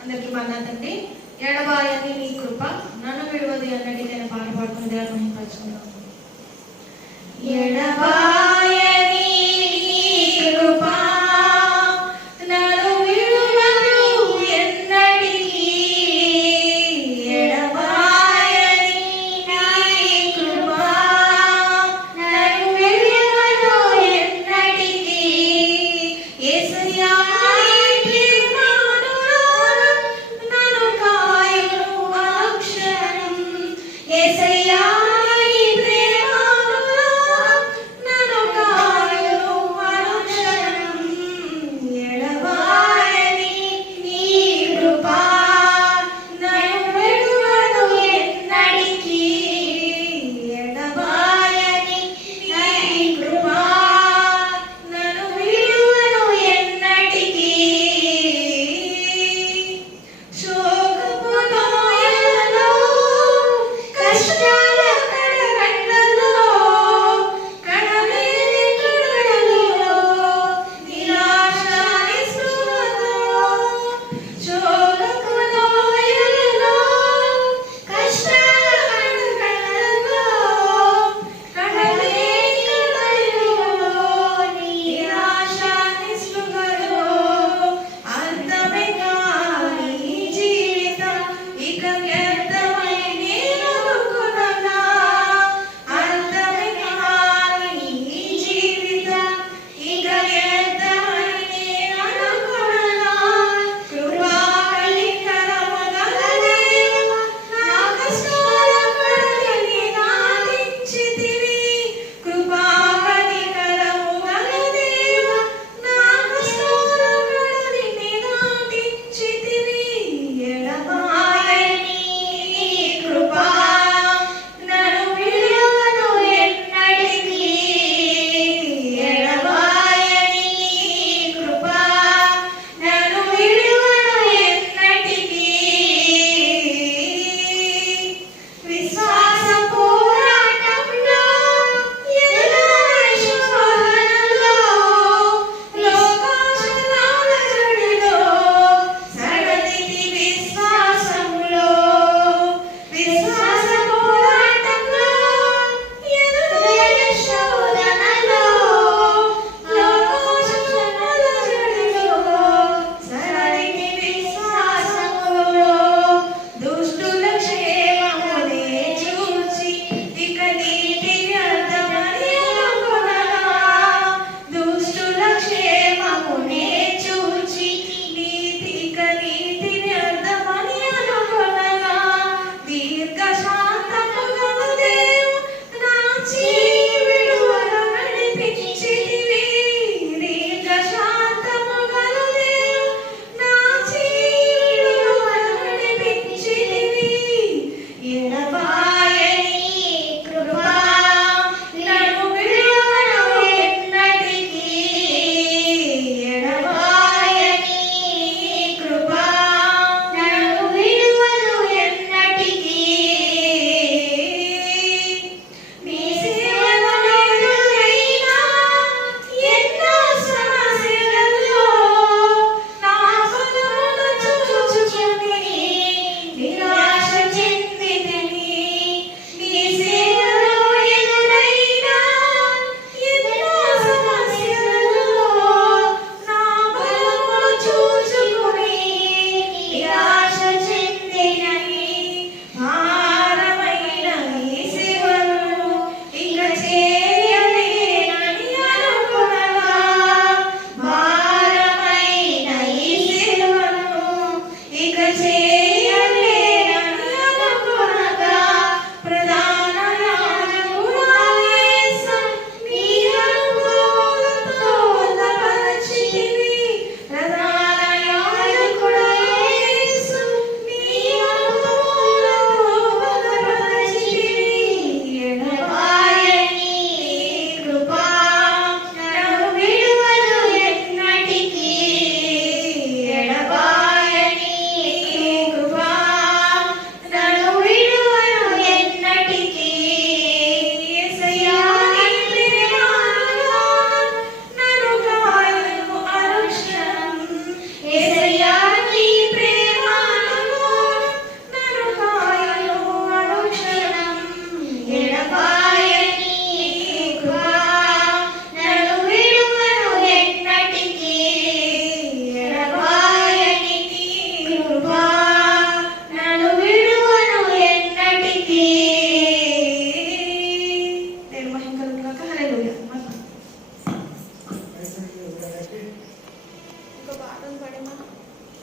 అందరికీ మన్నాతండి ఎడబాయని నీ కృప. నన్ను విడవది అన్నది నేను పాట పాడుకుని దేవుని మహిమపరచుకున్నాను ఎడబాయ Yeah.